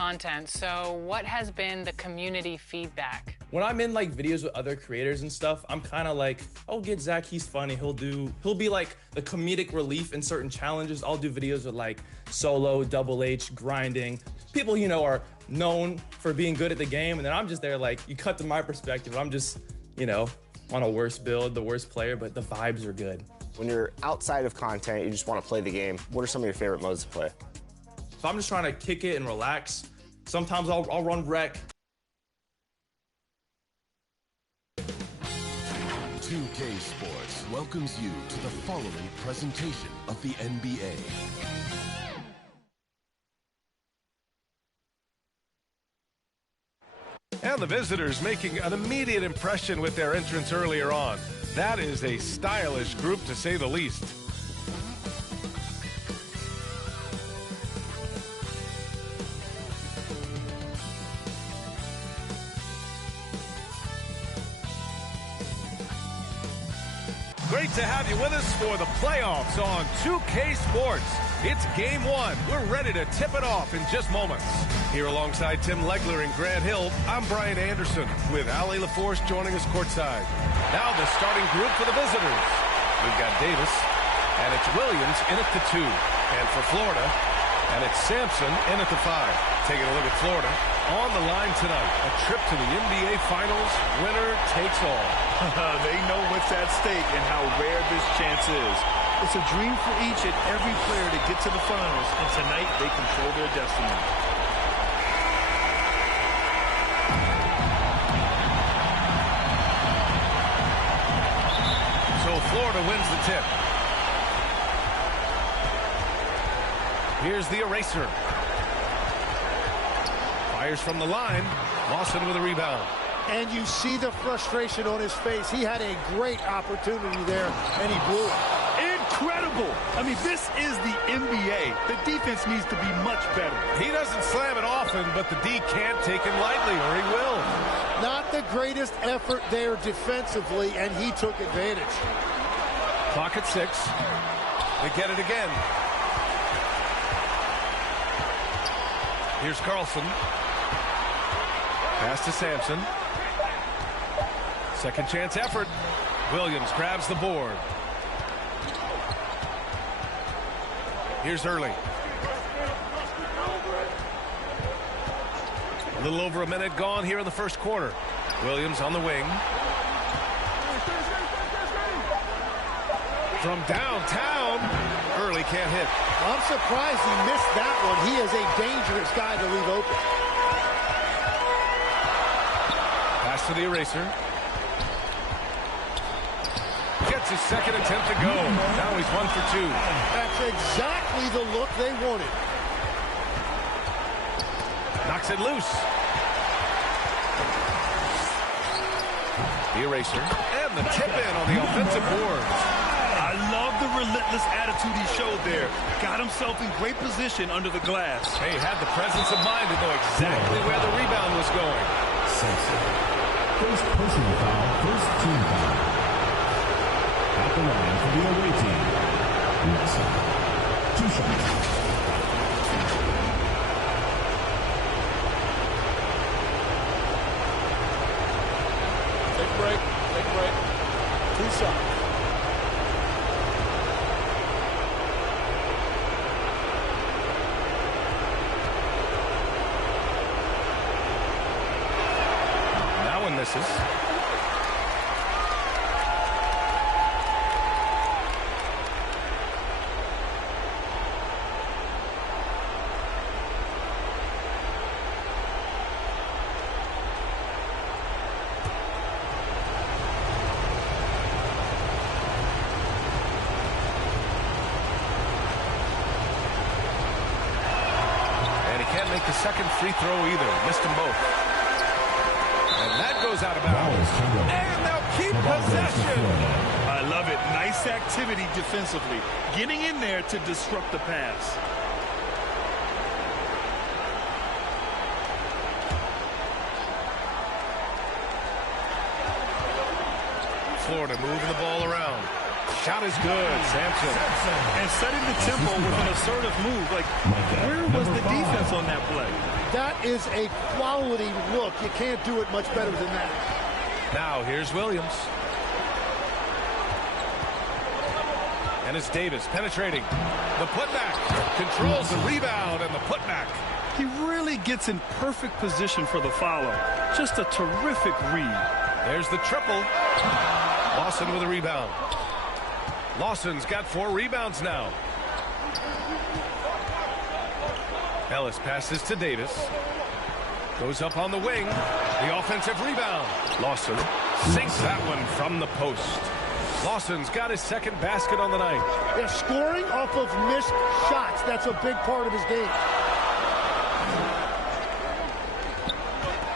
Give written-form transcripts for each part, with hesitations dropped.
content, so what has been the community feedback? When I'm in like videos with other creators and stuff, I'm kind of like, oh, get Zach, he's funny. He'll be like the comedic relief in certain challenges. I'll do videos with like Solo, Double H, grinding. People, you know, are known for being good at the game, and then I'm just there like, you cut to my perspective, I'm just, you know, on a worse build, the worst player, but the vibes are good. When you're outside of content, you just want to play the game, what are some of your favorite modes to play? If I'm just trying to kick it and relax, sometimes I'll run rec. 2K Sports welcomes you to the following presentation of the NBA. And the visitors making an immediate impression with their entrance earlier on. That is a stylish group, to say the least. Great to have you with us for the playoffs on 2K Sports. It's game one. We're ready to tip it off in just moments. Here alongside Tim Legler and Grant Hill, I'm Brian Anderson with Ali LaForce joining us courtside. Now the starting group for the visitors. We've got Davis, and it's Williams in at the 2. And for Florida, and it's Sampson in at the 5. Taking a look at Florida. On the line tonight, a trip to the NBA Finals, winner takes all. They know what's at stake and how rare this chance is. It's a dream for each and every player to get to the finals, and tonight they control their destiny. So Florida wins the tip. Here's the eraser. Fires from the line. Lawson with a rebound. And you see the frustration on his face. He had a great opportunity there, and he blew it. Incredible! I mean, this is the NBA. The defense needs to be much better. He doesn't slam it often, but the D can't take him lightly, or he will. Not the greatest effort there defensively, and he took advantage. Clock at 6. They get it again. Here's Carlson. Pass to Sampson. Second chance effort. Williams grabs the board. Here's Early. A little over a minute gone here in the first quarter. Williams on the wing. From downtown, Early can't hit. I'm surprised he missed that one. He is a dangerous guy to leave open. Pass to the eraser. Gets his second attempt to go. Now he's 1 for 2. That's exactly the look they wanted. Knocks it loose. The eraser. And the tip in on the offensive boards. I love the relentless attitude he showed there. Got himself in great position under the glass. Hey, had the presence of mind to know exactly where the rebound was going. First personal foul, first team foul. At the line for the away team. Wilson. 2 shots. Take a break. Take a break. 2 shots. Now one misses. Make the second free throw either. Missed them both. And that goes out of bounds. And they'll keep possession. I love it. Nice activity defensively. Getting in there to disrupt the pass. Florida moving the ball around. Shot is good, Sampson. And setting the tempo with an assertive move. Like, where was the defense on that play? That is a quality look. You can't do it much better than that. Now here's Williams. And it's Davis penetrating. The putback. Controls the rebound and the putback. He really gets in perfect position for the follow. Just a terrific read. There's the triple. Lawson with a rebound. Lawson's got 4 rebounds now. Ellis passes to Davis. Goes up on the wing. The offensive rebound. Lawson sinks that one from the post. Lawson's got his second basket on the night. Yeah, scoring off of missed shots. That's a big part of his game.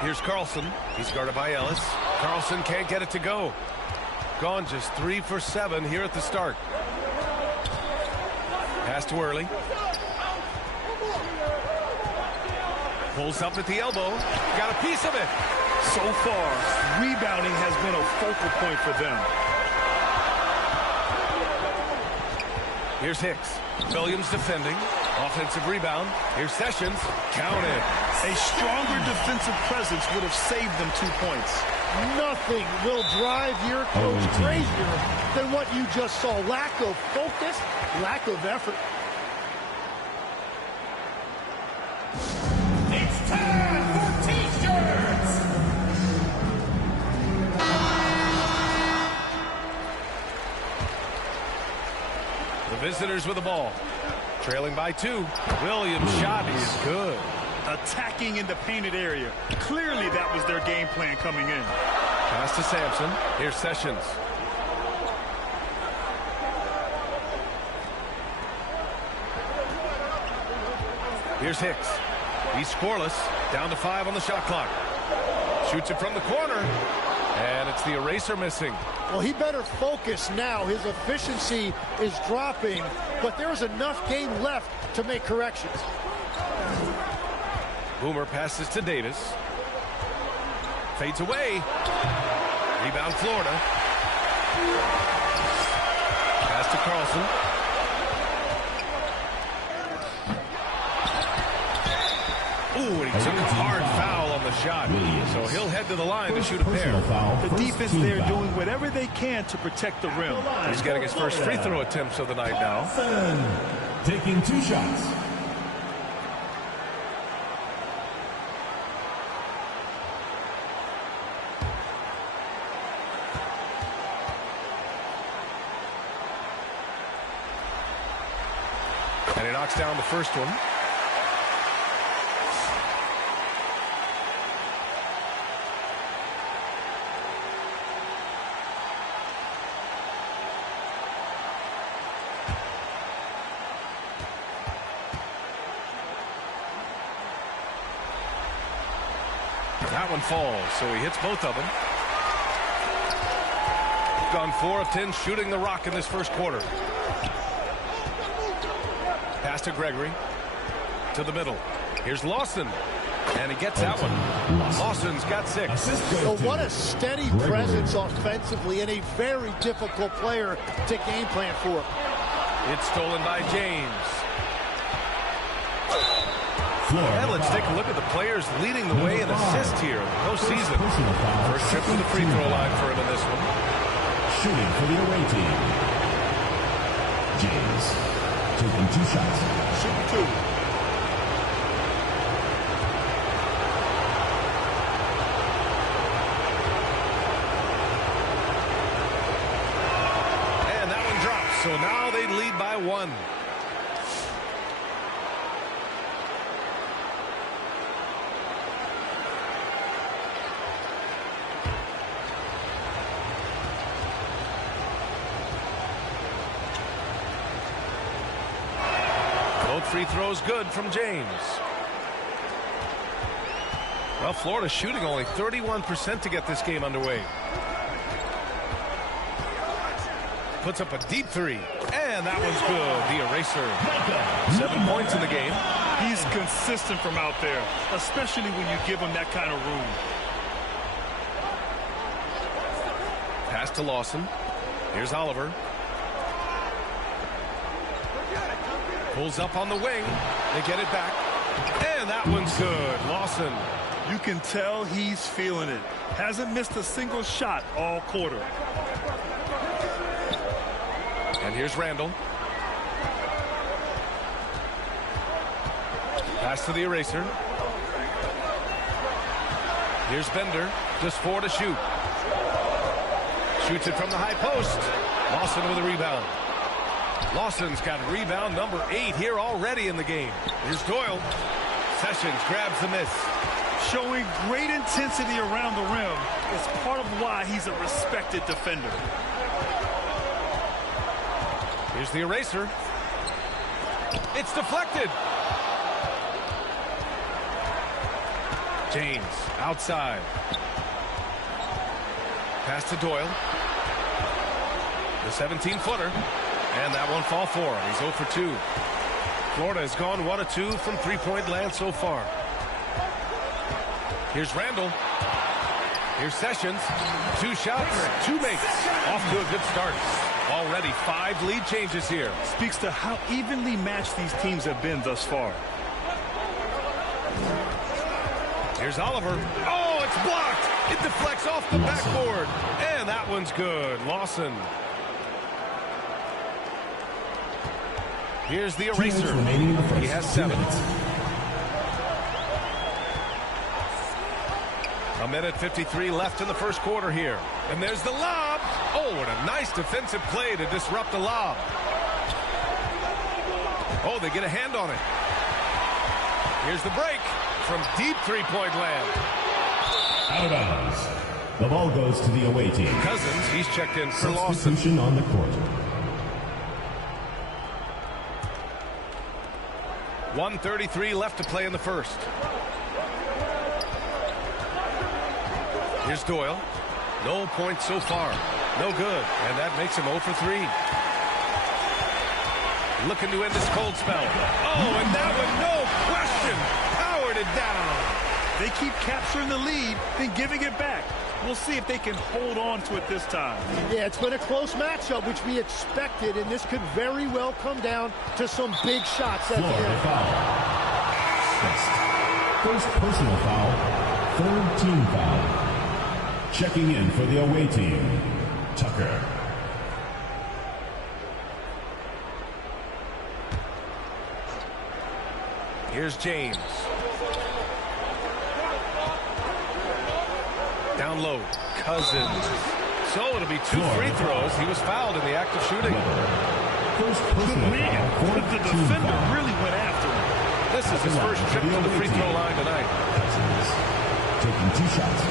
Here's Carlson. He's guarded by Ellis. Carlson can't get it to go. Gone just 3 for 7 here at the start. Pass to Early. Pulls up at the elbow. Got a piece of it. So far, rebounding has been a focal point for them. Here's Hicks. Williams defending. Offensive rebound. Here's Sessions. Counted. A stronger defensive presence would have saved them 2 points. Nothing will drive your coach crazier than what you just saw. Lack of focus, lack of effort. It's time for T-shirts! The visitors with the ball. Trailing by 2. Williams' shot is good. Attacking in the painted area. Clearly that was their game plan coming in. Pass to Sampson. Here's Sessions. Here's Hicks. He's scoreless. Down to 5 on the shot clock. Shoots it from the corner. And it's the eraser missing. Well, he better focus now. His efficiency is dropping, but there's enough game left to make corrections. Boomer passes to Davis. Fades away. Rebound Florida. Pass to Carlson. Ooh, and he took a hard foul on the shot. So he'll head to the line to shoot a pair. The defense there doing whatever they can to protect the rim. He's getting his first free throw attempts of the night now. Taking 2 shots. And he knocks down the first one. That one falls, so he hits both of them. Gone 4 of 10 shooting the rock in this first quarter. Pass to Gregory. To the middle. Here's Lawson. And he gets that one. Lawson's got 6. So what a steady presence offensively and a very difficult player to game plan for. It's stolen by James. And let's take a look at the players leading the way in assists here in the postseason. First trip to the free throw line for him in this one. Shooting for the away team. James taking 2 shots. Shoot 2. And that one drops. So now they lead by 1. Free throws good from James. Well, Florida shooting only 31% to get this game underway. Puts up a deep 3. And that one's good. The eraser. 7 points in the game. He's consistent from out there, especially when you give him that kind of room. Pass to Lawson. Here's Oliver. Pulls up on the wing. They get it back. And that one's good. Lawson. You can tell he's feeling it. Hasn't missed a single shot all quarter. And here's Randall. Pass to the eraser. Here's Bender. Just 4 to shoot. Shoots it from the high post. Lawson with a rebound. Lawson's got rebound number 8 here already in the game. Here's Doyle. Sessions grabs the miss. Showing great intensity around the rim is part of why he's a respected defender. Here's the eraser. It's deflected. James outside. Pass to Doyle. The 17-footer. And that one fall for him. He's 0 for 2. Florida has gone 1 of 2 from three-point land so far. Here's Randall. Here's Sessions. 2 shots, 2 makes. Off to a good start. Already 5 lead changes here. Speaks to how evenly matched these teams have been thus far. Here's Oliver. Oh, it's blocked. It deflects off the backboard. And that one's good. Lawson. Here's the eraser. He has 7. A minute 53 left in the first quarter here. And there's the lob. Oh, what a nice defensive play to disrupt the lob. Oh, they get a hand on it. Here's the break from deep three-point land. Out of bounds. The ball goes to the away team. Cousins, he's checked in for Lawson. Substitution on the court. 1:33 left to play in the first. Here's Doyle. No points so far. No good. And that makes him 0 for 3. Looking to end this cold spell. Oh, and that one, no question, powered it down. They keep capturing the lead, then giving it back. We'll see if they can hold on to it this time. Yeah, it's been a close matchup, which we expected, and this could very well come down to some big shots at the end. Foul. First personal foul. Third team foul. Checking in for the away team, Tucker. Here's James. Down low, Cousins. So it'll be 2 free throws. He was fouled in the act of shooting. First personal foul. But the defender really went after him. This is his first trip to the free throw line tonight. Cousins taking 2 shots.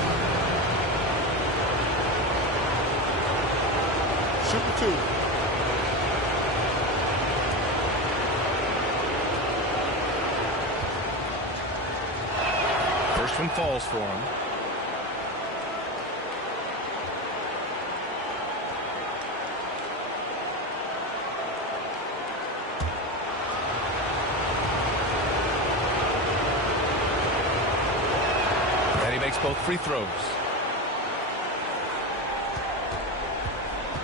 Shooting 2. First one falls for him. And he makes both free throws.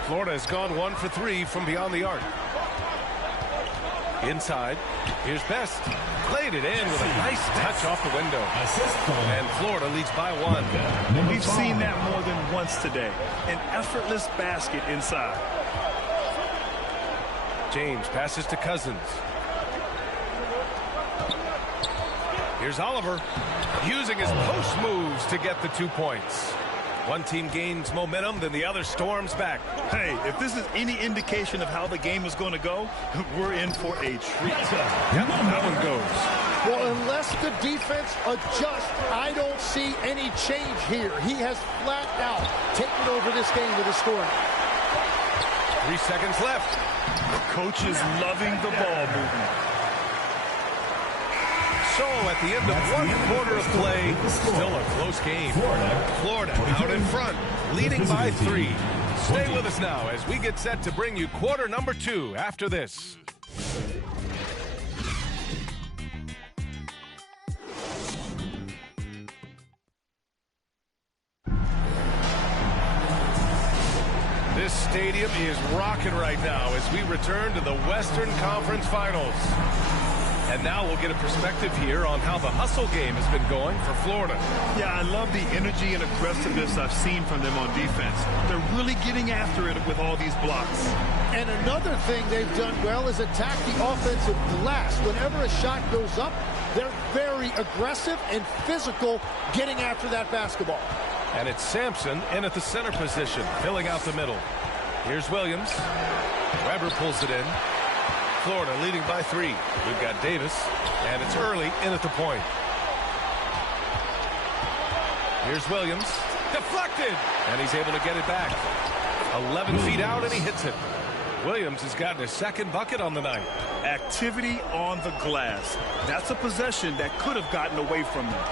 Florida has gone 1 for 3 from beyond the arc. Inside, here's Best. Played it in with a nice touch off the window. And Florida leads by 1. We've seen that more than once today. An effortless basket inside. James passes to Cousins. Here's Oliver using his post moves to get the 2 points. One team gains momentum, then the other storms back. Hey, if this is any indication of how the game is going to go, we're in for a treat. Yep, that one goes. Well, unless the defense adjusts, I don't see any change here. He has flat out taken over this game with a scoring. 3 seconds left. Coach is loving the ball movement. So at the end of 1 quarter of play, still a close game. Florida out in front, leading by 3. Stay with us now as we get set to bring you quarter number 2 after this. This stadium is rocking right now as we return to the Western Conference Finals. And now we'll get a perspective here on how the hustle game has been going for Florida. Yeah, I love the energy and aggressiveness I've seen from them on defense. They're really getting after it with all these blocks. And another thing they've done well is attack the offensive glass. Whenever a shot goes up, they're very aggressive and physical getting after that basketball. And it's Sampson in at the center position, filling out the middle. Here's Williams. Weber pulls it in. Florida leading by 3. We've got Davis, and it's early in at the point. Here's Williams. Deflected! And he's able to get it back. 11 feet out, and he hits it. Williams has gotten his second bucket on the night. Activity on the glass. That's a possession that could have gotten away from them.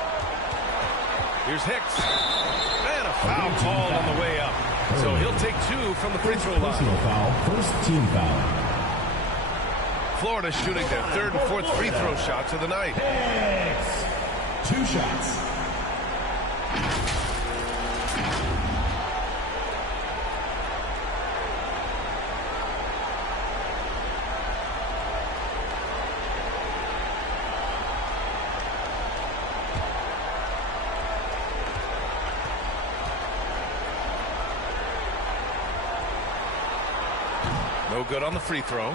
Here's Hicks. And a foul called on the way up. So he'll take 2 from the free throw line. Personal foul, first team foul. Florida shooting their 3rd and 4th free throw shots of the night. 2 shots. No good on the free throw.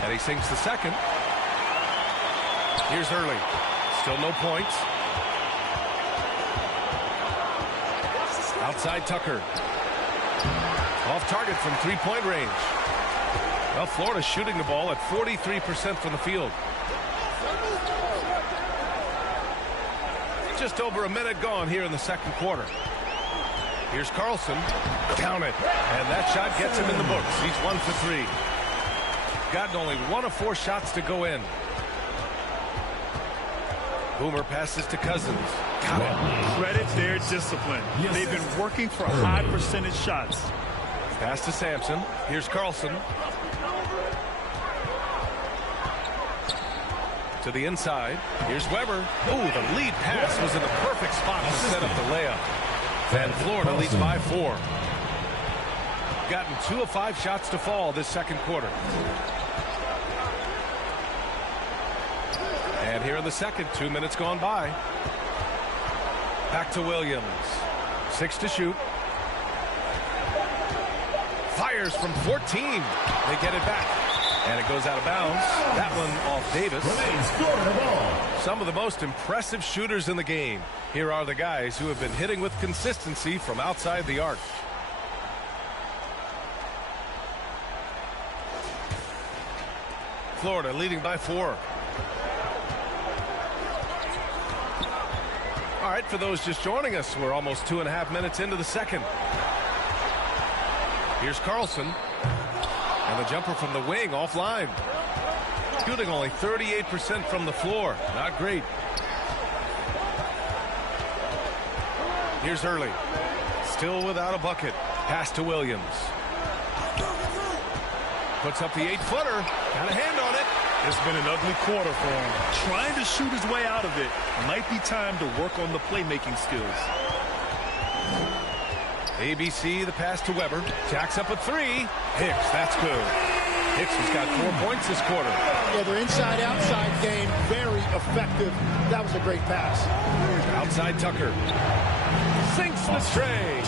And he sinks the second. Here's Early. Still no points. Outside Tucker. Off target from 3-point range. Well, Florida's shooting the ball at 43% from the field. Just over a minute gone here in the second quarter. Here's Carlson. Count it. And that shot gets him in the books. He's 1 for 3. Gotten only 1 of 4 shots to go in. Boomer passes to Cousins. Got it. Credit their discipline. They've been working for high percentage shots. Pass to Sampson. Here's Carlson. To the inside. Here's Weber. Ooh, the lead pass was in the perfect spot to set up the layup. And Florida leads by 4. Gotten 2 of 5 shots to fall this second quarter. And here in the second, 2 minutes gone by. Back to Williams. 6 to shoot. Fires from 14. They get it back. And it goes out of bounds. That one off Davis. Some of the most impressive shooters in the game. Here are the guys who have been hitting with consistency from outside the arc. Florida leading by 4. All right, for those just joining us, we're almost 2.5 minutes into the second. Here's Carlson. And the jumper from the wing offline. Shooting only 38% from the floor. Not great. Here's Early. Still without a bucket. Pass to Williams. Puts up the 8-footer. Got a hand on it. It's been an ugly quarter for him. Trying to shoot his way out of it. Might be time to work on the playmaking skills. ABC, the pass to Weber. Jacks up a 3. Hicks, that's good. Hicks has got 4 points this quarter. Yeah, their inside-outside game, very effective. That was a great pass. Outside Tucker. Sinks the tray.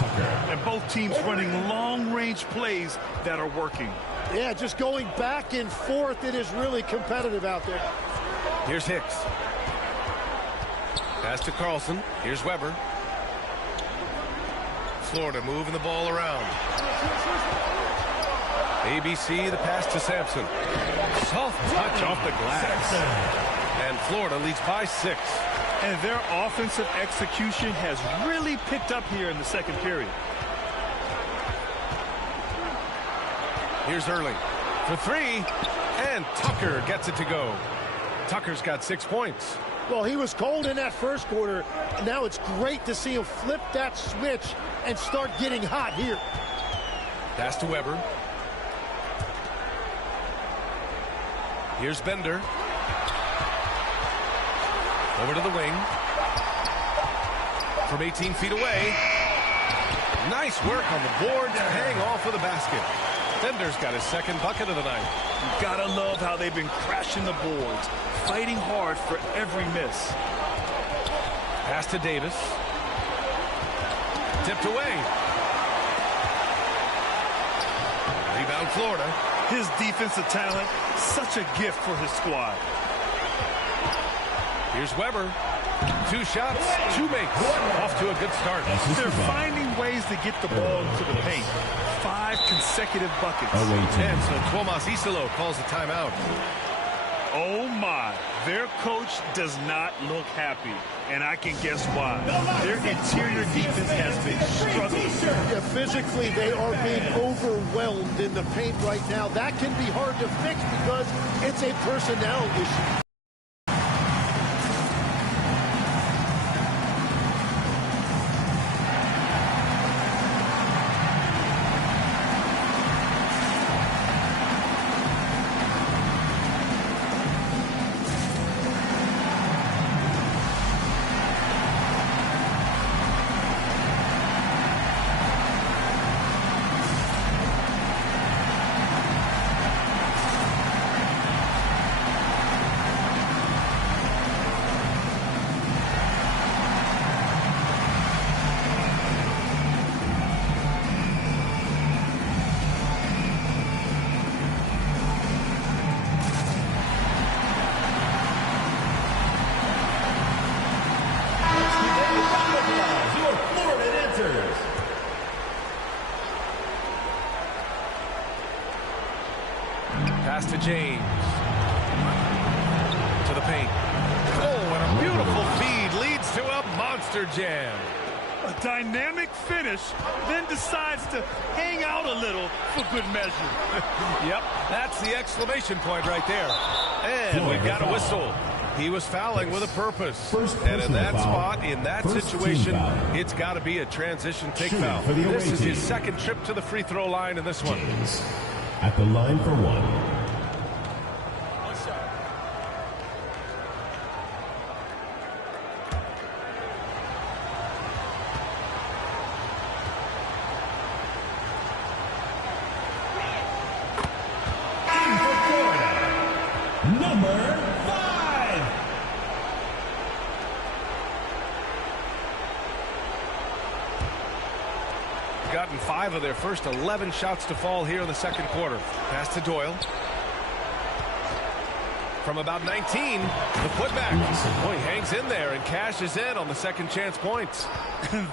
And both teams running long-range plays that are working. Yeah, just going back and forth. It is really competitive out there. Here's Hicks. Pass to Carlson. Here's Weber. Florida moving the ball around. ABC, the pass to Sampson. Soft touch off the glass. And Florida leads by 6. And their offensive execution has really picked up here in the second period. Here's Early for 3. And Tucker gets it to go. Tucker's got 6 points. Well, he was cold in that first quarter, and now it's great to see him flip that switch and start getting hot here. Pass to Weber. Here's Bender. Over to the wing. From 18 feet away. Nice work on the boards, paying off for the basket. Bender's got his second bucket of the night. You gotta love how they've been crashing the boards, fighting hard for every miss. Pass to Davis. Tipped away. Rebound Florida. His defensive talent, such a gift for his squad. Here's Weber. 2 shots, 2 makes. Off to a good start. They're finding ways to get the ball to the paint. 5 consecutive buckets. And so Tomas Isolo calls a timeout. Oh my, their coach does not look happy, and I can guess why. Their interior defense has been struggling. Yeah, physically, they are being overwhelmed in the paint right now. That can be hard to fix because it's a personnel issue. Pass to James. To the paint. Oh, and a beautiful feed leads to a monster jam. A dynamic finish, then decides to hang out a little for good measure. Yep, that's the exclamation point right there. And we've got a whistle. He was fouling with a purpose. And in that spot, in that situation, it's got to be a transition take foul. This is his second trip to the free throw line in this one. At the line for one. Gotten 5 of their first 11 shots to fall here in the second quarter. Pass to Doyle. From about 19, the putback. Oh, he hangs in there and cashes in on the second chance points.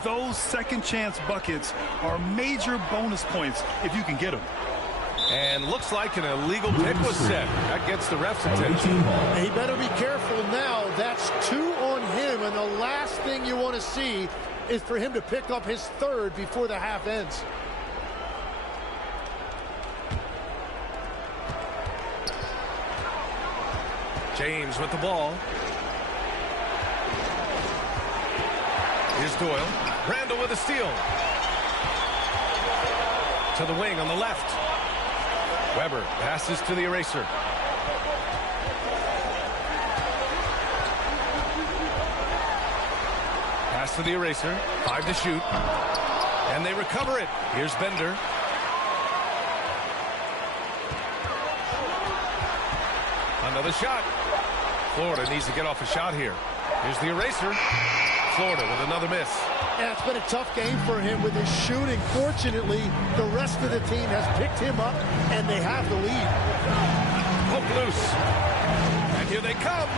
Those second chance buckets are major bonus points if you can get them. And looks like an illegal pick was set. That gets the ref's attention. He better be careful now. That's 2 on him, and the last thing you want to see is for him to pick up his third before the half ends. James with the ball. Here's Doyle. Randall with a steal. To the wing on the left. Weber passes to the eraser. Pass to the eraser. 5 to shoot. And they recover it. Here's Bender. Another shot. Florida needs to get off a shot here. Here's the eraser. Florida with another miss. Yeah, it's been a tough game for him with his shooting. Fortunately, the rest of the team has picked him up, and they have the lead. Poke loose. And here they come.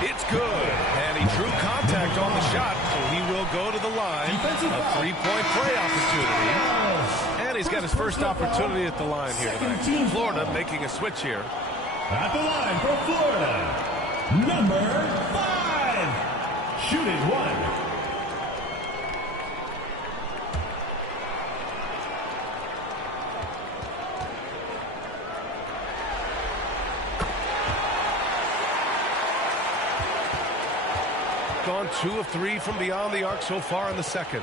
It's good. And he drew contact on the shot, so he will go to the line. A 3-point play opportunity. And he's got his first opportunity at the line here tonight. Florida making a switch here. At the line for Florida, number 5, shooting 1. gone 2 of 3 from beyond the arc so far in the second.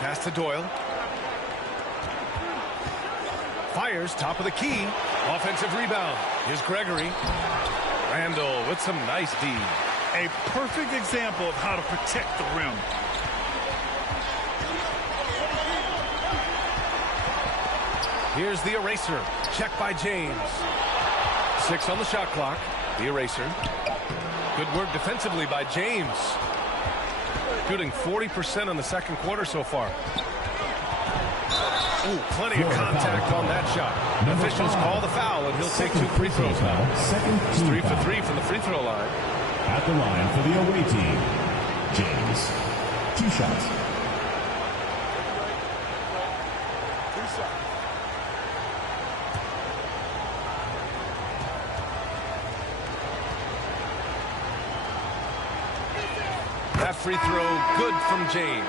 Pass to Doyle. Fires top of the key. Offensive rebound. Here's Gregory. Randall with some nice D. A perfect example of how to protect the rim. Here's the eraser. Check by James. 6 on the shot clock. The eraser. Good work defensively by James. Shooting 40% in the second quarter so far. Ooh, plenty of contact on that shot. Officials call the foul, and he'll take 2 free throws now. He's 3 for 3 from the free throw line. At the line for the away team, James. 2 shots. That free throw good from James.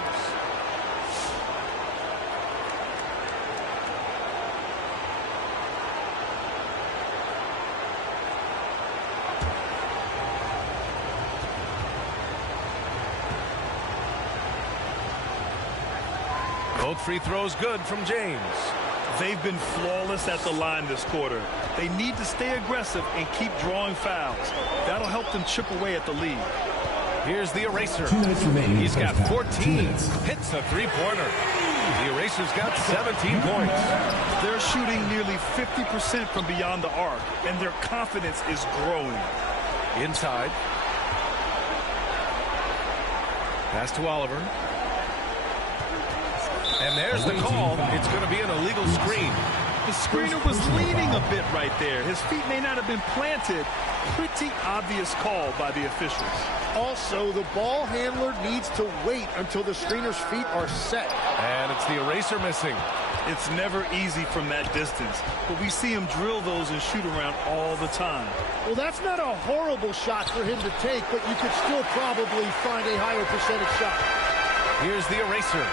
Both free throws good from James. They've been flawless at the line this quarter. They need to stay aggressive and keep drawing fouls. That'll help them chip away at the lead. Here's the eraser. 2 minutes remaining. He's got 14. 2 minutes. Hits a three-pointer. The eraser's got 17 points. They're shooting nearly 50% from beyond the arc, and their confidence is growing. Inside. Pass to Oliver. And there's the call. It's going to be an illegal screen. The screener was leaning a bit right there. His feet may not have been planted. Pretty obvious call by the officials. Also, the ball handler needs to wait until the screener's feet are set. And it's the eraser missing. It's never easy from that distance, but we see him drill those and shoot around all the time. Well, that's not a horrible shot for him to take, but you could still probably find a higher percentage shot. Here's the eraser.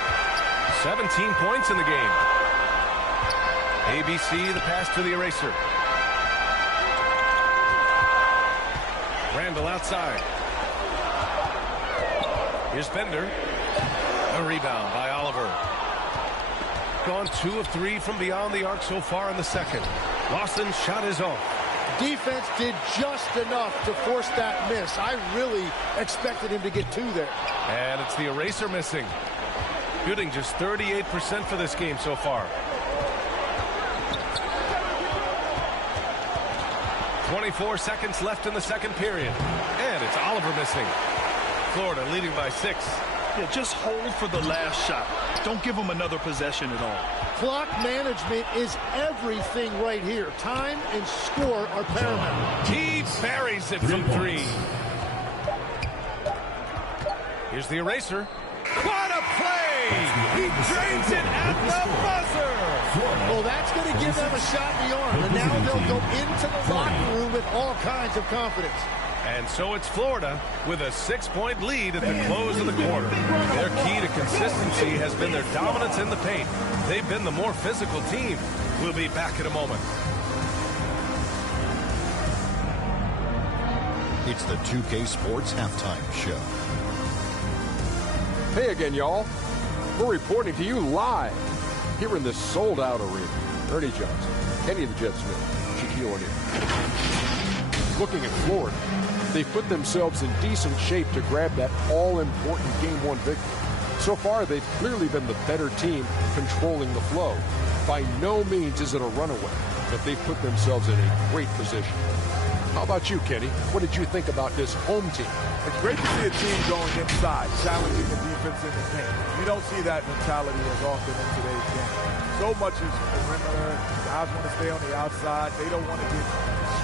17 points in the game. ABC, the pass to the eraser. Randall outside. Here's Bender. A rebound by Oliver. Gone 2 of 3 from beyond the arc so far in the second. Lawson's shot is off. Defense did just enough to force that miss. I really expected him to get 2 there. And it's the eraser missing. Shooting just 38% for this game so far. 24 seconds left in the second period. And it's Oliver missing. Florida leading by 6. Yeah, just hold for the last shot. Don't give them another possession at all. Clock management is everything right here. Time and score are paramount. He buries it from 3. Here's the eraser. What a play! He drains it at the buzzer! Well, that's going to give them a shot in the arm. And now they'll go into the locker room with all kinds of confidence. And so it's Florida with a 6-point lead at the close of the quarter. Their key to consistency has been their dominance in the paint. They've been the more physical team. We'll be back in a moment. It's the 2K Sports Halftime Show. Hey again, y'all. We're reporting to you live here in this sold-out arena. Ernie Johnson, Kenny the Jet Smith, Shaquille O'Neal. Looking at Florida, they've put themselves in decent shape to grab that all-important Game 1 victory. So far, they've clearly been the better team controlling the flow. By no means is it a runaway, but they've put themselves in a great position. How about you, Kenny? What did you think about this home team? It's great to see a team going inside, challenging the defense in the paint. You don't see that mentality as often in today's game. So much is perimeter. Guys want to stay on the outside. They don't want to get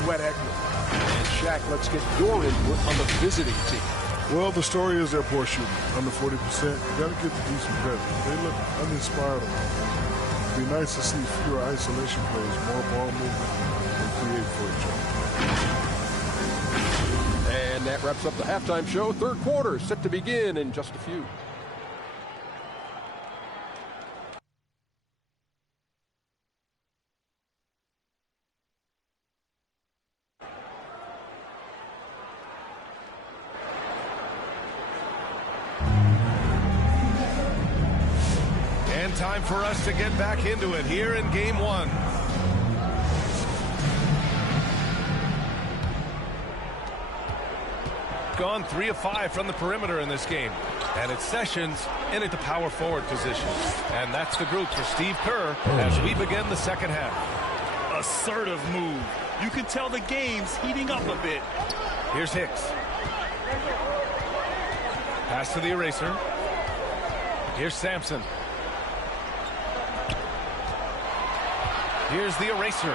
sweat equity. And Shaq, let's get your input on the visiting team. Well, the story is their poor shooting, under 40%. You got to give the decent credit. They look uninspired. It'd be nice to see fewer isolation plays, more ball movement, and create for each other. And that wraps up the halftime show. Third quarter set to begin in just a few. And time for us to get back into it here in game one. Gone 3 of 5 from the perimeter in this game. And it's Sessions in at the power forward position. And that's the group for Steve Kerr as we begin the second half. Assertive move. You can tell the game's heating up a bit. Here's Hicks. Pass to the eraser. Here's Sampson. Here's the eraser.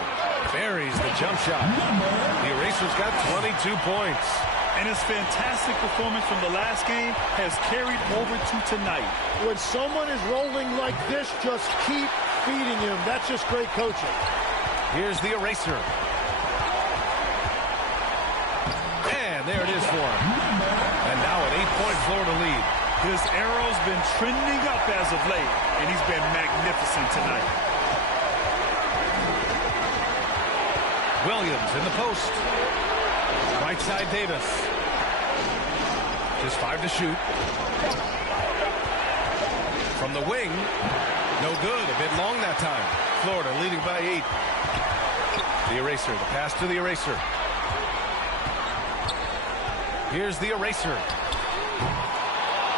Buries the jump shot. The eraser's got 22 points. And his fantastic performance from the last game has carried over to tonight. When someone is rolling like this, just keep feeding him. That's just great coaching. Here's the eraser. And there it is for him. And now an 8-point Florida lead. His arrow's been trending up as of late, and he's been magnificent tonight. Williams in the post. Right side Davis. Just 5 to shoot. From the wing. No good. A bit long that time. Florida leading by 8. The eraser. The pass to the eraser. Here's the eraser.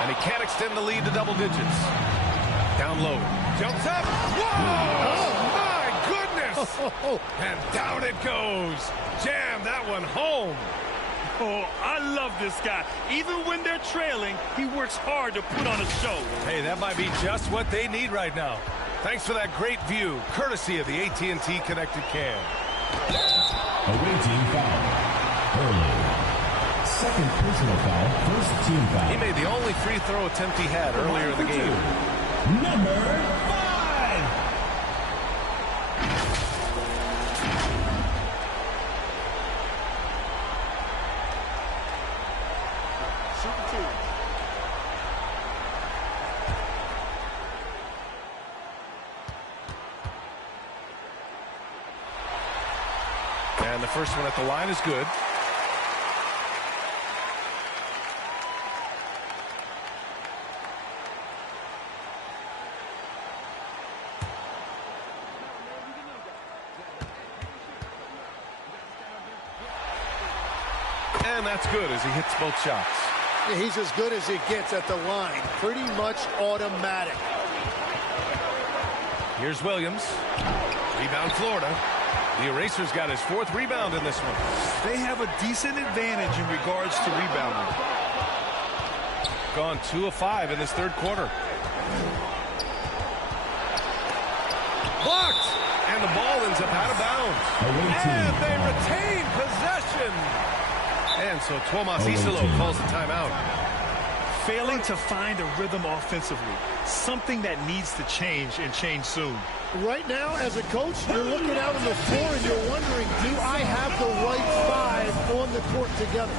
And he can't extend the lead to double digits. Down low. Jumps up. Whoa! Oh, my goodness! And down it goes. Jam that one home. Oh, I love this guy. Even when they're trailing, he works hard to put on a show. Hey, that might be just what they need right now. Thanks for that great view, courtesy of the AT&T Connected Cam. Away team foul. Early. Second personal foul, first team foul. He made the only free throw attempt he had earlier in the game. Number 5. And the first one at the line is good. And that's good as he hits both shots. Yeah, he's as good as it gets at the line. Pretty much automatic. Here's Williams. Rebound Florida. The eraser's got his 4th rebound in this one. They have a decent advantage in regards to rebounding. Gone 2 of 5 in this third quarter. Blocked! And the ball ends up out of bounds. And they retain possession. And so Tomas Isolo calls the timeout. Failing to find a rhythm offensively. Something that needs to change and change soon. Right now, as a coach, you're looking out on the floor and you're wondering, do I have the right 5 on the court together?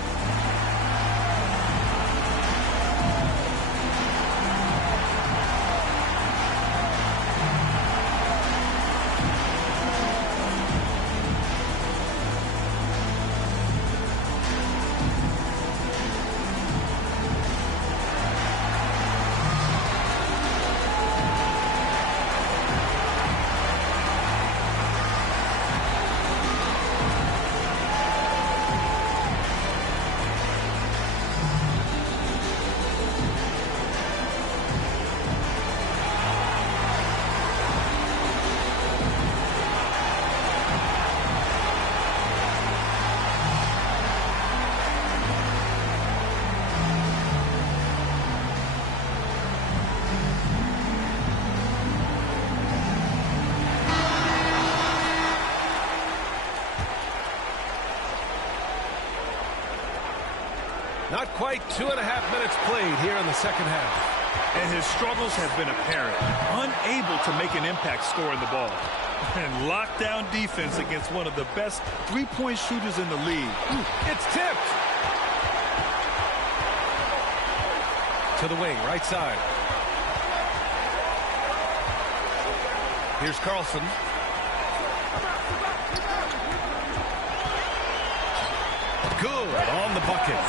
Not quite 2.5 minutes played here in the second half. And his struggles have been apparent. Unable to make an impact scoring the ball. And lockdown defense against one of the best three-point shooters in the league. It's tipped. To the wing, right side. Here's Carlson. Good on the bucket.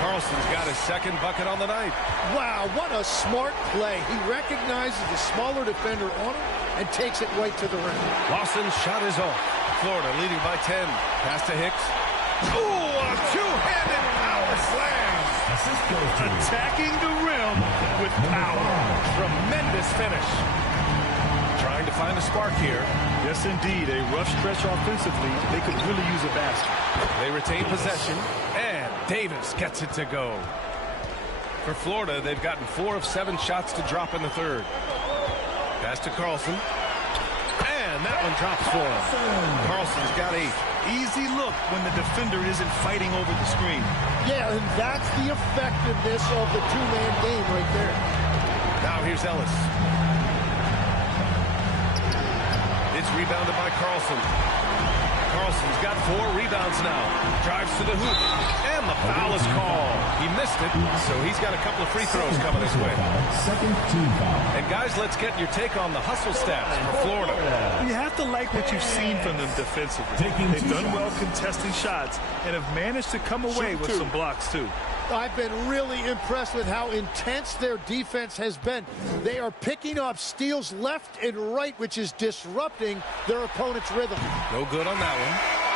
Carlson's got his second bucket on the night. Wow, what a smart play. He recognizes the smaller defender on him and takes it right to the rim. Lawson's shot is off. Florida leading by 10. Pass to Hicks. Ooh, a two-handed power slam. Attacking the rim with power. Tremendous finish. Trying to find a spark here. Yes, indeed. A rough stretch offensively. They could really use a basket. They retain possession, and Davis gets it to go. For Florida, they've gotten 4 of 7 shots to drop in the third. Pass to Carlson. And that one drops for him. Carlson's got 8. Easy look when the defender isn't fighting over the screen. Yeah, and that's the effectiveness of the two-man game right there. Now here's Ellis. It's rebounded by Carlson. Carlson's got 4 rebounds now. Drives to the hoop. And the foul is called. He missed it, so he's got a couple of free throws coming his way. Second team foul. And guys, let's get your take on the hustle stats for Florida. You have to like what you've seen from them defensively. They've done well contesting shots and have managed to come away with some blocks too. I've been really impressed with how intense their defense has been. They are picking up steals left and right, which is disrupting their opponent's rhythm. No good on that one.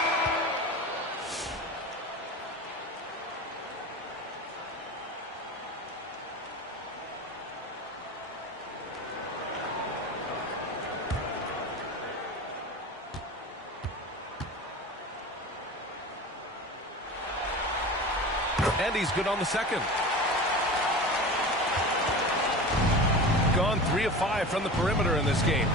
And he's good on the second. Gone 3 of 5 from the perimeter in this game.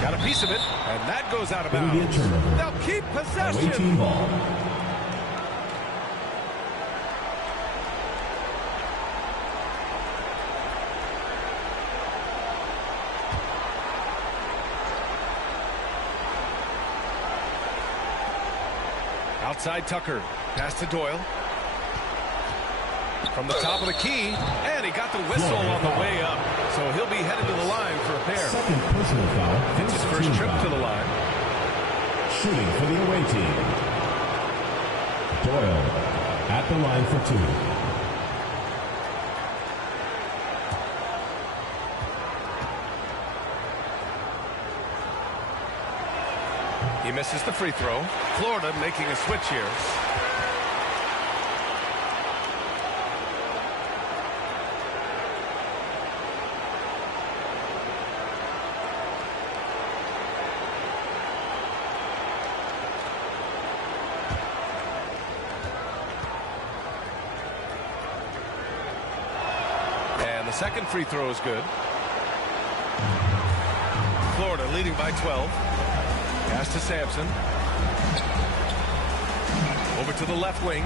Got a piece of it, and that goes out of bounds. They'll keep possession. Ball. Outside Tucker. Pass to Doyle. From the top of the key. And he got the whistle on the way up. So he'll be headed to the line for a pair. Second personal foul. It's his first trip to the line. Shooting for the away team. Doyle at the line for 2. He misses the free throw. Florida making a switch here. And the second free throw is good. Florida leading by 12. Pass to Sampson. Over to the left wing.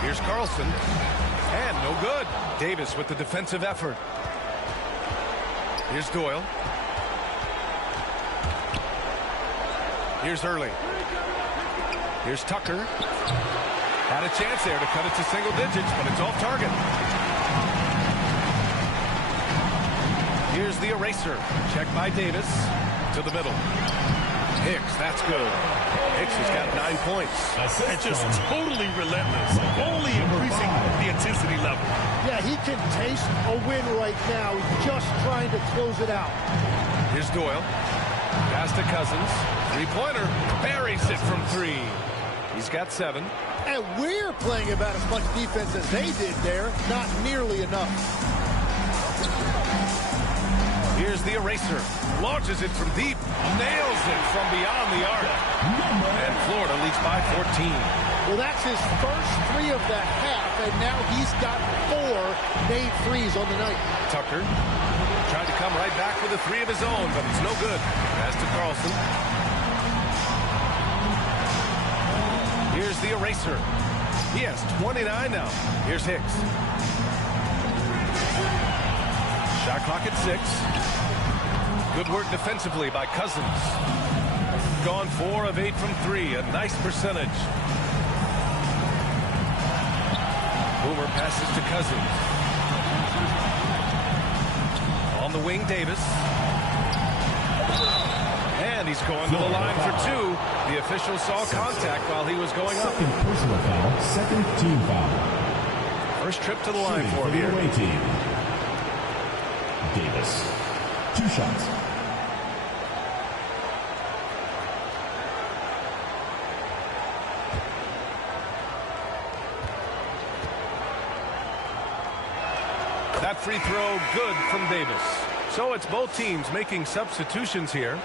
Here's Carlson. And no good. Davis with the defensive effort. Here's Doyle. Here's Early. Here's Tucker. Had a chance there to cut it to single digits, but it's off target. Here's the eraser. Check by Davis. To the middle. Hicks, that's good. Hicks has got 9 points. And just totally relentless. Only increasing the intensity level. Yeah, he can taste a win right now. He's just trying to close it out. Here's Doyle. Pass to Cousins. Three-pointer. Buries it from 3. He's got 7. And we're playing about as much defense as they did there. Not nearly enough. Here's the eraser. Launches it from deep. Nails it from beyond the arc. And Florida leads by 14. Well, that's his first 3 of the half, and now he's got 4 made threes on the night. Tucker tried to come right back with a 3 of his own, but it's no good. Pass to Carlson. Here's the eraser. He has 29 now. Here's Hicks. Shot clock at 6. Good work defensively by Cousins. Gone 4 of 8 from 3. A nice percentage. Boomer passes to Cousins. On the wing, Davis. And he's going to the line for two. The official saw contact while he was going up. Second personal foul, second team foul. First trip to the line for him here. Away team. Davis. 2 shots. That free throw good from Davis. So it's both teams making substitutions here.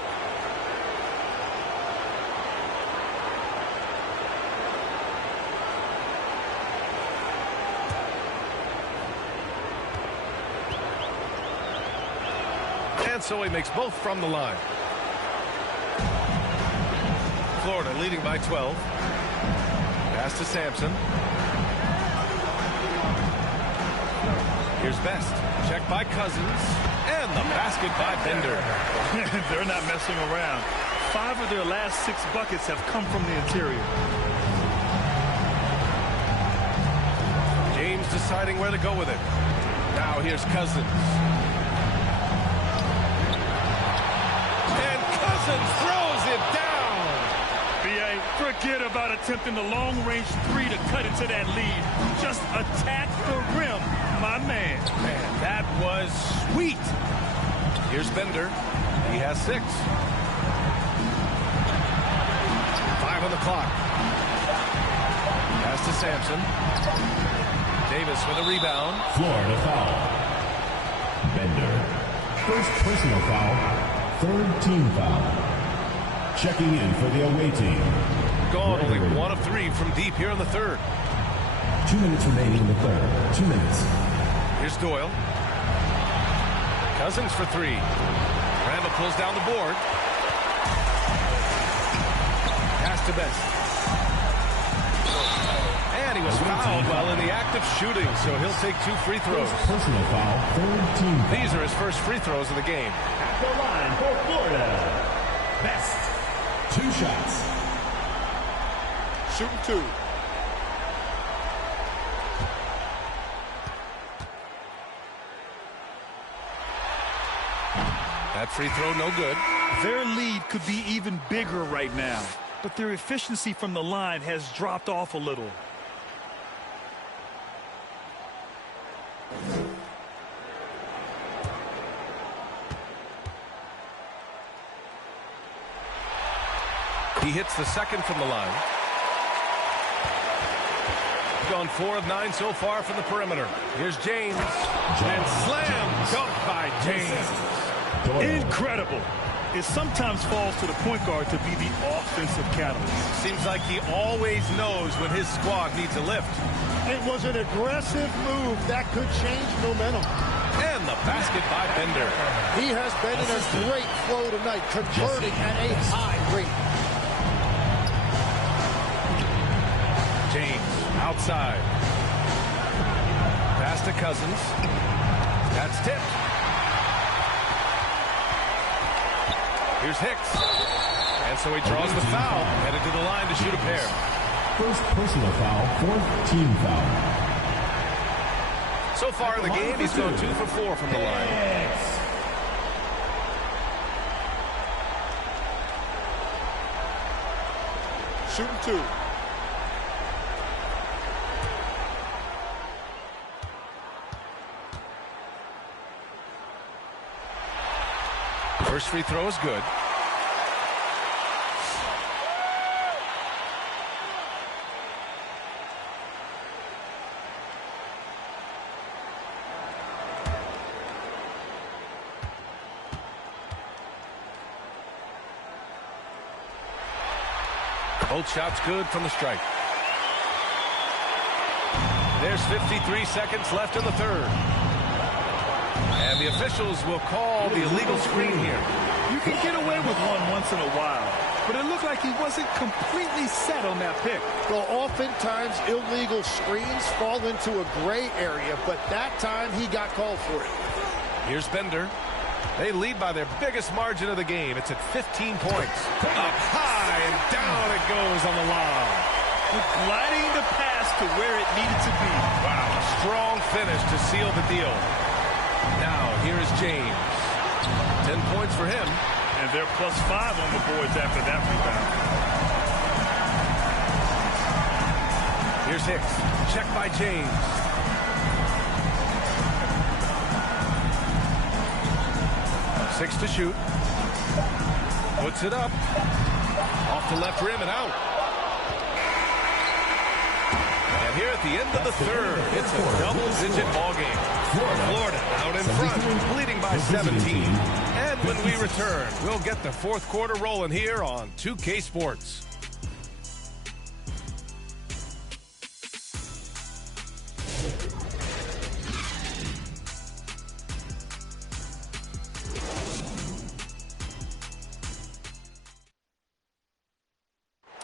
And so he makes both from the line. Florida leading by 12. Pass to Sampson. Here's Best. Check by Cousins. And the basket by Bender. They're not messing around. 5 of their last 6 buckets have come from the interior. James deciding where to go with it. Now here's Cousins. And Cousins throws it down. B.A., forget about attempting the long-range 3 to cut into that lead. Just attack the rim, my man. Man, that was sweet. Here's Bender. He has 6. 5 on the clock. Pass to Sampson. Davis with a rebound. Florida foul. Bender. First personal foul. Third team foul. Checking in for the away team. Gone only 1 of 3 from deep here in the third. 2 minutes remaining in the third. 2 minutes. Here's Doyle. Cousins for 3. Randall pulls down the board. Pass to Best. And he was fouled while in the act of shooting, so he'll take 2 free throws. Personal foul, third team foul. These are his first free throws of the game. At the line for Florida. Best. 2 shots. Shooting 2. That free throw no good. Their lead could be even bigger right now, but their efficiency from the line has dropped off a little. He hits the second from the line. Gone 4 of 9 so far from the perimeter. Here's James. And slam dunk by James. Incredible. It sometimes falls to the point guard to be the offensive catalyst. Seems like he always knows when his squad needs a lift. It was an aggressive move that could change momentum. And the basket by Bender. He has been in a great flow tonight, converting at a high rate. James outside. Pass to Cousins. That's tipped. Here's Hicks. And so he draws the foul. Headed to the line to shoot a pair. First personal foul, fourth team foul. So far in the game, he's gone 2 for 4 from the line. Shooting 2. First free throw is good. Both shots good from the strike. There's 53 seconds left in the third. And the officials will call the illegal screen here. You can get away with one once in a while, but it looked like he wasn't completely set on that pick. Well, oftentimes illegal screens fall into a gray area, but that time he got called for it. Here's Bender. They lead by their biggest margin of the game. It's at 15 points. Up high and down it goes on the lob. Gliding the pass to where it needed to be. Wow, a strong finish to seal the deal. Now, here is James. 10 points for him. And they're +5 on the boards after that rebound. Here's Hicks. Check by James. Six to shoot. Puts it up. Off the left rim and out. And here at the end of the third, it's a double-digit ball game. Florida out in front, leading by 17. And when we return, we'll get the fourth quarter rolling here on 2K Sports.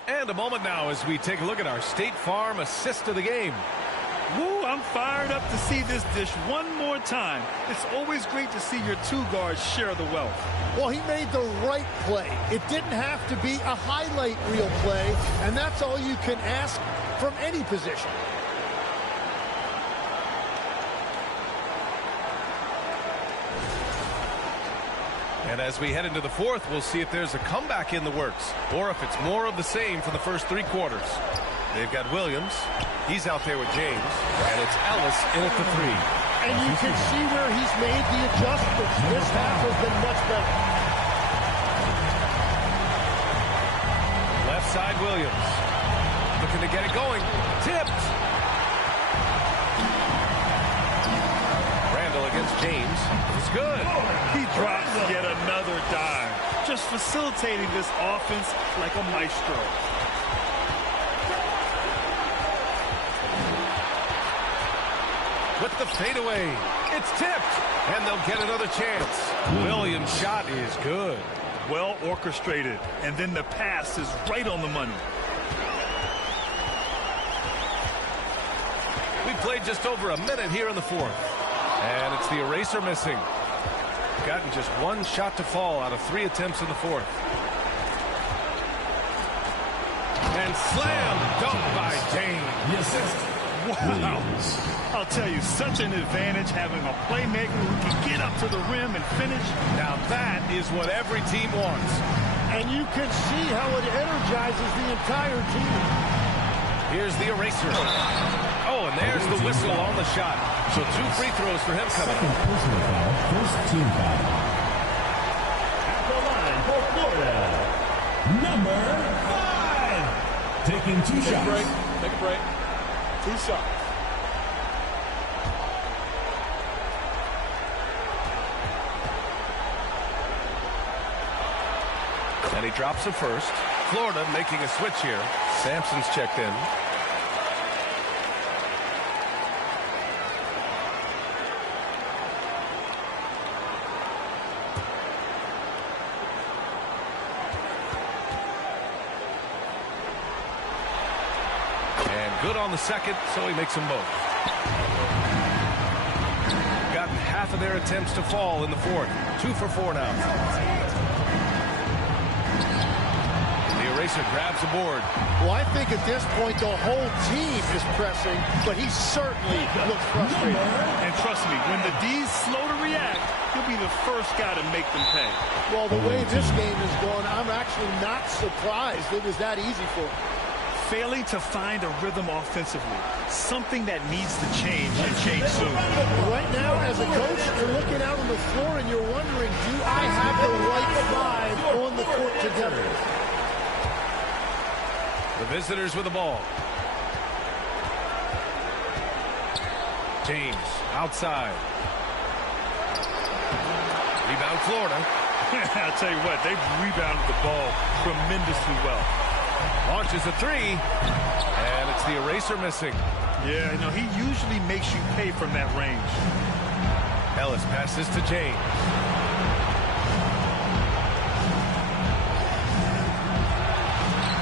And a moment now as we take a look at our State Farm assist of the game. Woo, I'm fired up to see this dish one more time. It's always great to see your two guards share the wealth. Well, he made the right play. It didn't have to be a highlight reel play, and that's all you can ask from any position. And as we head into the fourth, we'll see if there's a comeback in the works or if it's more of the same for the first three quarters. They've got Williams. He's out there with James. And it's Ellis in at the three. And you can see where he's made the adjustments. This half has been much better. Left side, Williams. Looking to get it going. Tipped. Randall against James. It's good. He drops yet another dime. Just facilitating this offense like a maestro. With the fadeaway. It's tipped. And they'll get another chance. Williams' shot is good. Well orchestrated. And then the pass is right on the money. We played just over a minute here in the fourth. And it's the eraser missing. Gotten just one shot to fall out of 3 attempts in the fourth. And slam dunk by James. The assist. Wow. I'll tell you, such an advantage having a playmaker who can get up to the rim and finish. Now that is what every team wants. And you can see how it energizes the entire team. Here's the eraser. Oh, and there's the whistle on the shot. So 2 free throws for him coming. Second personal foul, first team foul. At the line for Florida, number 5. Taking 2 shots. Take a break. 2 shots. And he drops a first. Florida making a switch here. Sampson's checked in. Good on the second, so he makes them both. Gotten half of their attempts to fall in the fourth. 2 for 4 now. The eraser grabs the board. Well, I think at this point the whole team is pressing, but he certainly looks frustrated. And trust me, when the D's slow to react, he'll be the first guy to make them pay. Well, the way this game is going, I'm actually not surprised it was that easy for him. Failing to find a rhythm offensively, something that needs to change and change soon. Right now, as a coach, you're looking out on the floor and you're wondering, do I have the right 5 on the court together? The visitors with the ball. James outside. Rebound Florida. I'll tell you what, they've rebounded the ball tremendously well. Launches a 3, and it's the eraser missing. Yeah, you know, he usually makes you pay from that range. Ellis passes to James.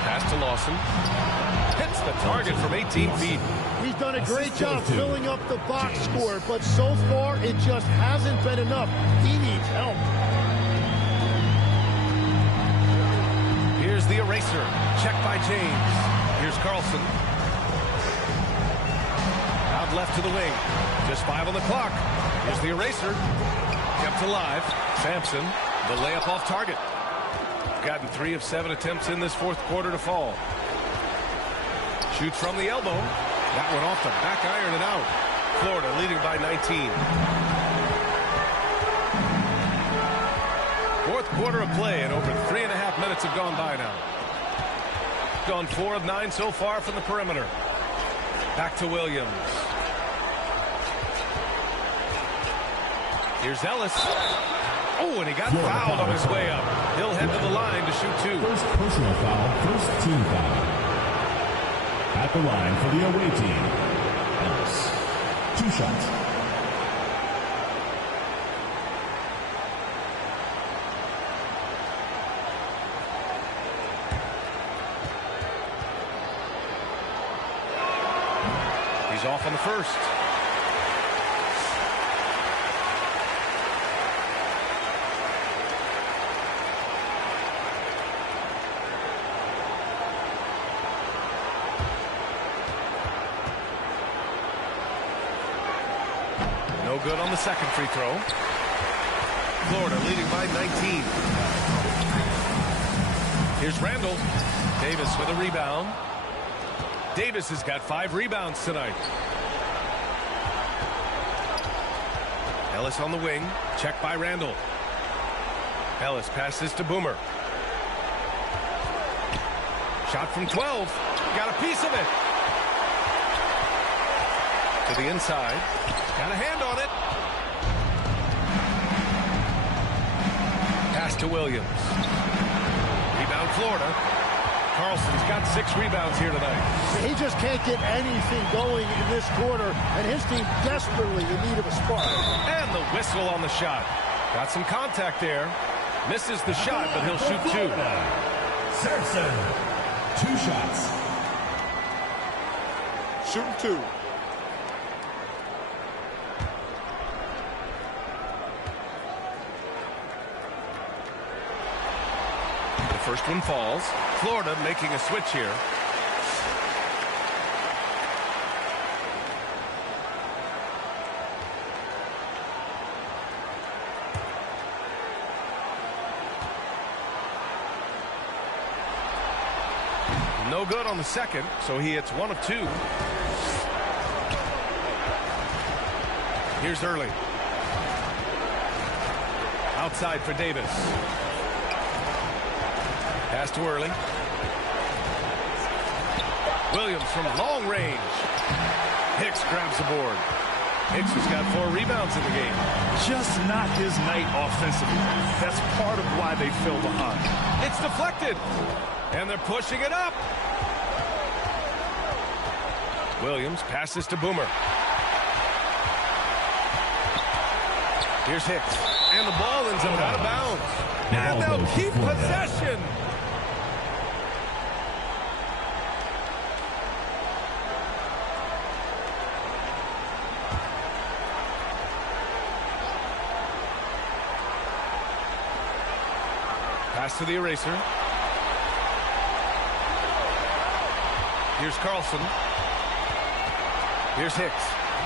Pass to Lawson. Hits the target from 18 feet. He's done a great job filling up the box score, but so far it just hasn't been enough. He needs help. Here's the eraser. Check by James. Here's Carlson. Out left to the wing. Just 5 on the clock. Here's the eraser. Kept alive. Sampson. The layup off target. gotten 3 of 7 attempts in this fourth quarter to fall. Shoots from the elbow. That one off the back iron and out. Florida leading by 19. Fourth quarter of play, and over 3.5 minutes have gone by now. Gone 4 of 9 so far from the perimeter. Back to Williams. Here's Ellis. Oh, and he got fouled on his way up. He'll head to the line to shoot 2. First personal foul, first team foul. At the line for the away team, Ellis. 2 shots. He's off on the first. No good on the second free throw. Florida leading by 19. Here's Randall. Davis with a rebound. Davis has got 5 rebounds tonight. Ellis on the wing. Checked by Randall. Ellis passes to Boomer. Shot from 12. Got a piece of it. To the inside. Got a hand on it. Pass to Williams. Rebound Florida. Carlson's got 6 rebounds here tonight. He just can't get anything going in this quarter, and his team desperately in need of a spark. And the whistle on the shot. Got some contact there. Misses the shot, but he'll shoot 2. Serson, 2 shots. Shooting 2. The first one falls. Florida making a switch here. No good on the second, so he hits 1 of 2. Here's Early. Outside for Davis. Pass to Early. Williams from long range. Hicks grabs the board. Hicks has got 4 rebounds in the game. Just not his night offensively. That's part of why they fell behind. It's deflected. And they're pushing it up. Williams passes to Boomer. Here's Hicks. And the ball ends up out of bounds. And they'll keep possession. Pass to the eraser. Here's Carlson. Here's Hicks.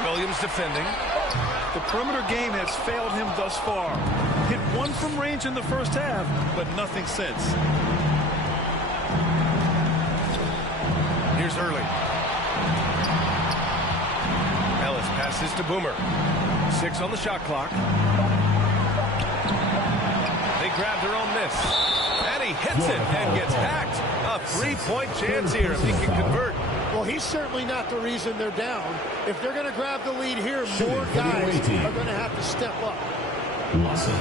Williams defending. The perimeter game has failed him thus far. Hit 1 from range in the first half, but nothing since. Here's Early. Ellis passes to Boomer. 6 on the shot clock. They grab their own miss. And he hits it and gets hacked. A 3-point chance here if he can convert. Well, he's certainly not the reason they're down. If they're going to grab the lead here, more guys are going to have to step up. Lawson,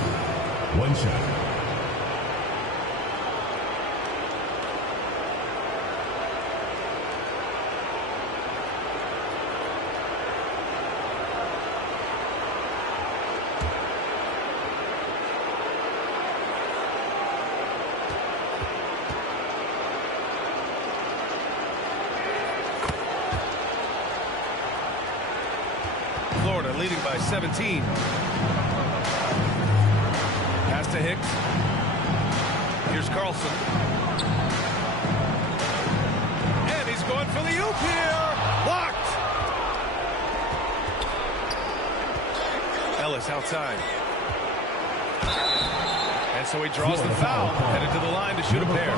1 shot. Florida leading by 17. Pass to Hicks. Here's Carlson. And he's going for the oop here. Blocked. Ellis outside. And so he draws the foul, headed to the line to shoot a pair.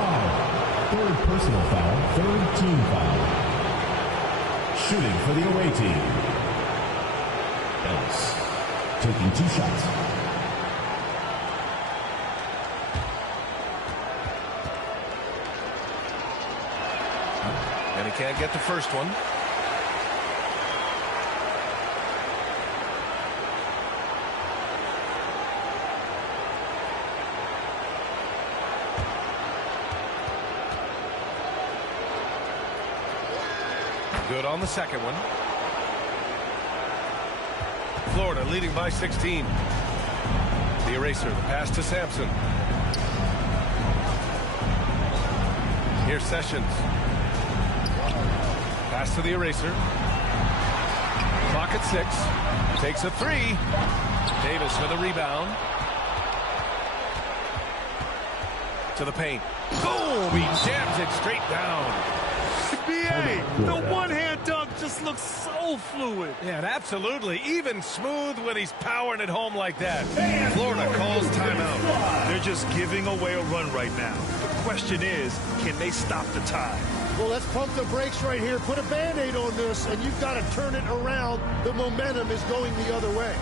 Third personal foul, third team foul. Shooting for the away team. Ellis taking 2 shots. And he can't get the first one. Good on the second one. Florida leading by 16. The eraser, the pass to Sampson. Here's Sessions. Pass to the eraser. Clock at 6. Takes a 3. Davis with a rebound. To the paint. Boom! He jams it straight down. BA, the one-hand dunk just looks so fluid. Yeah, absolutely. Even smooth when he's powering it home like that. Florida calls timeout. They're just giving away a run right now. The question is, can they stop the tide? Well, let's pump the brakes right here. Put a Band-Aid on this, and you've got to turn it around. The momentum is going the other way.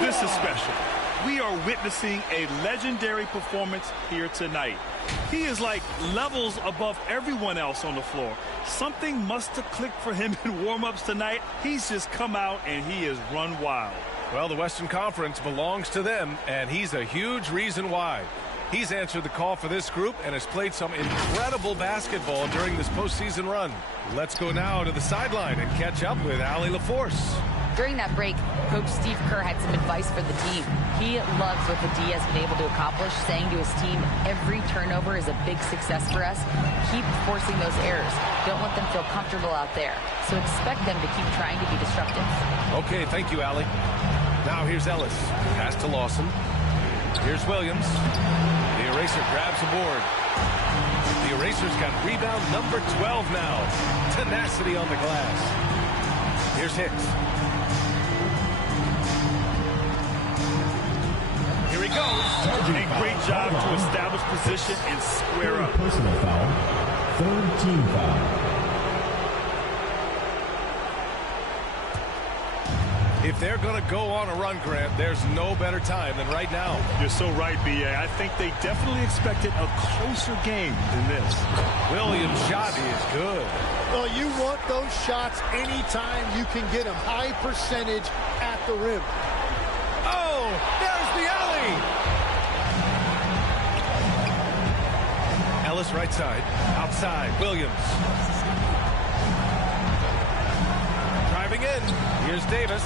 This is special. We are witnessing a legendary performance here tonight. He is like levels above everyone else on the floor. Something must have clicked for him in warm-ups tonight. He's just come out and he has run wild. Well, the Western Conference belongs to them, and he's a huge reason why. He's answered the call for this group and has played some incredible basketball during this postseason run. Let's go now to the sideline and catch up with Allie LaForce. During that break, Coach Steve Kerr had some advice for the team. He loves what the D has been able to accomplish, saying to his team, every turnover is a big success for us. Keep forcing those errors. Don't let them feel comfortable out there. So expect them to keep trying to be disruptive. Okay, thank you, Allie. Now here's Ellis. Pass to Lawson. Here's Williams. The eraser grabs a board. The eraser's got rebound number 12 now. Tenacity on the glass. Here's Hicks. Here he goes. A great job to establish position and square up. Personal foul. Third team foul. If they're going to go on a run, Grant, there's no better time than right now. You're so right, B.A. I think they definitely expected a closer game than this. Williams' shot is good. Well, you want those shots anytime you can get them. High percentage at the rim. Oh, there's the alley. Ellis right side. Outside. Williams. Driving in. Here's Davis.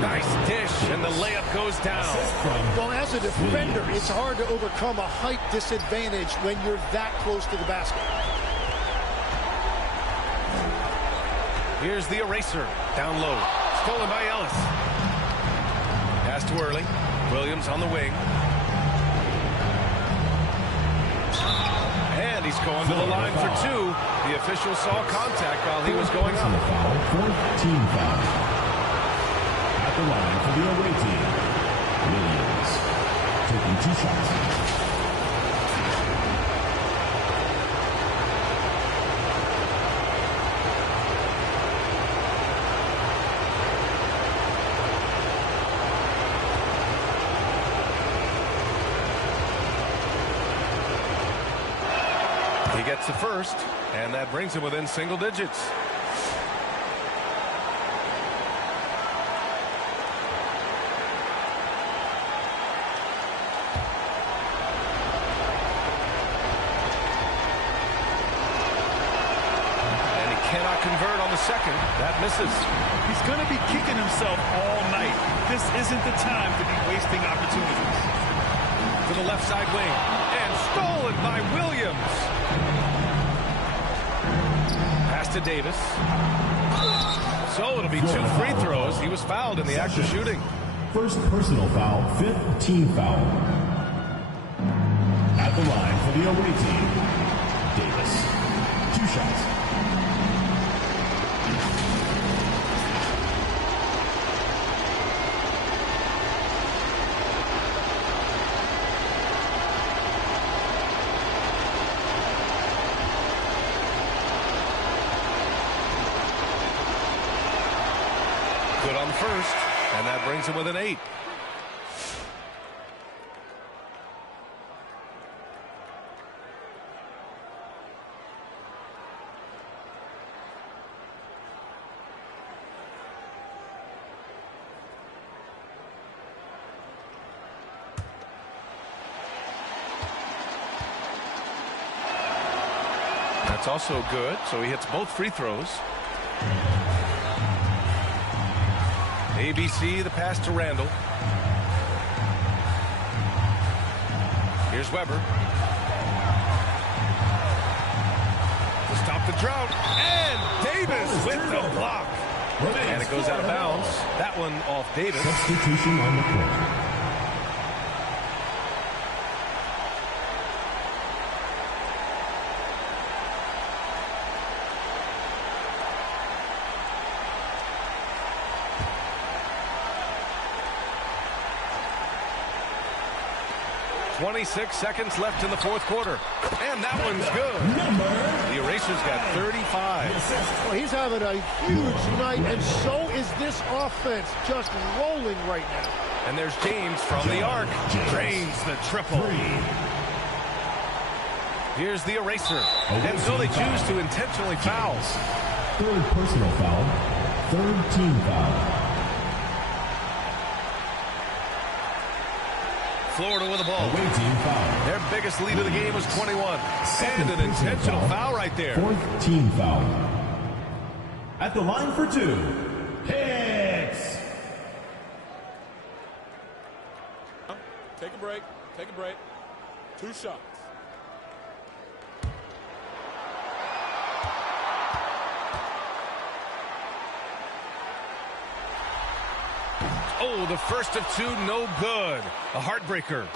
Nice dish, and the layup goes down. Well, as a defender, it's hard to overcome a height disadvantage when you're that close to the basket. Here's the eraser. Down low. Stolen by Ellis. Pass to Early. Williams on the wing. And he's going to the line for 2. The official saw contact while he was going up. Fourth team foul. At the line for the away team. Williams taking 2 shots. He gets the first, and that brings him within single digits. cannot convert on the second. That misses. He's going to be kicking himself all night. This isn't the time to be wasting opportunities. To the left side wing. And stolen by Williams. Pass to Davis. So it'll be 2 free throws. He was fouled in the act of shooting. First personal foul, 5th team foul. At the line for the away team, Davis. 2 shots. Good on first, and that brings him with an 8. That's also good, so he hits both free throws. ABC, the pass to Randall. Here's Weber. To stop the drought. And Davis with the block. And it goes out of bounds. That one off Davis. Substitution on the court. .26 seconds left in the fourth quarter. And that one's good. The Erasers got 35. Well, he's having a huge night, and so is this offense, just rolling right now. And there's James from the arc. Drains the triple. Here's the Eraser. And so they choose to intentionally foul. 3rd personal foul. 3rd team foul. Florida with the ball. Away team foul. Their biggest lead of the game was 21. And an intentional foul right there. 4th team foul. At the line for 2, Hicks. Take a break. Take a break. 2 shots. Oh, the first of 2, no good. A heartbreaker.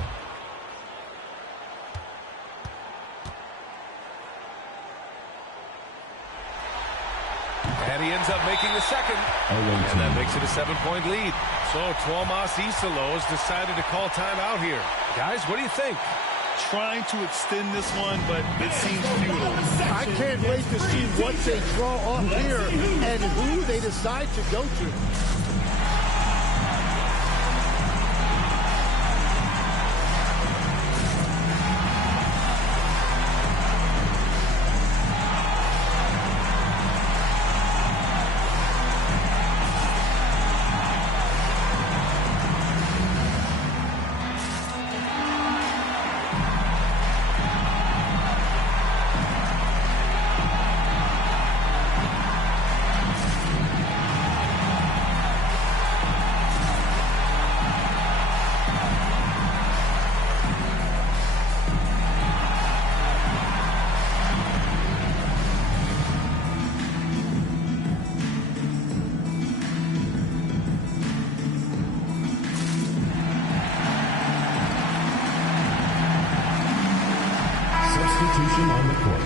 And he ends up making the second. And that makes it a 7-point lead. So Tuomas Isalo has decided to call timeout here. Guys, what do you think? Trying to extend this one, but it seems futile. I can't wait to see what they draw off here and who they decide to go to. Substitution on the court.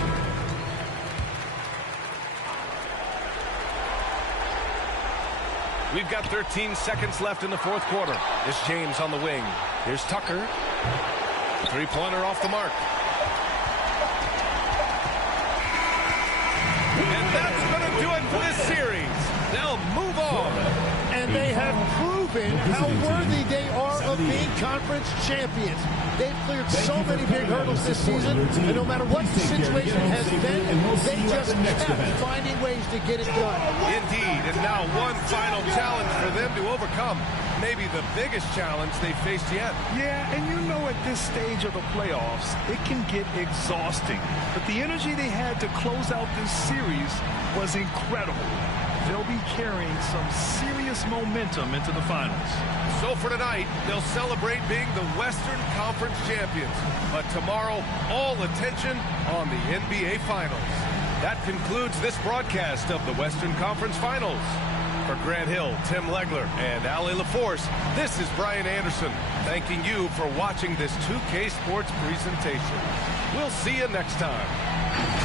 We've got 13 seconds left in the fourth quarter. This James on the wing. Here's Tucker. 3-pointer off the mark. And that's going to do it for this series. They'll move on. And they have proven how worthy they are of being conference champions. They've cleared so many big hurdles this season, and no matter what the situation has been, they just kept finding ways to get it done. Indeed, and now one final challenge for them to overcome. maybe the biggest challenge they faced yet. Yeah, and you know at this stage of the playoffs, it can get exhausting. But the energy they had to close out this series was incredible. They'll be carrying some serious momentum into the finals. So for tonight, they'll celebrate being the Western Conference champions. But tomorrow, all attention on the NBA Finals. That concludes this broadcast of the Western Conference Finals. For Grant Hill, Tim Legler, and Ali LaForce, this is Brian Anderson, thanking you for watching this 2K Sports presentation. We'll see you next time.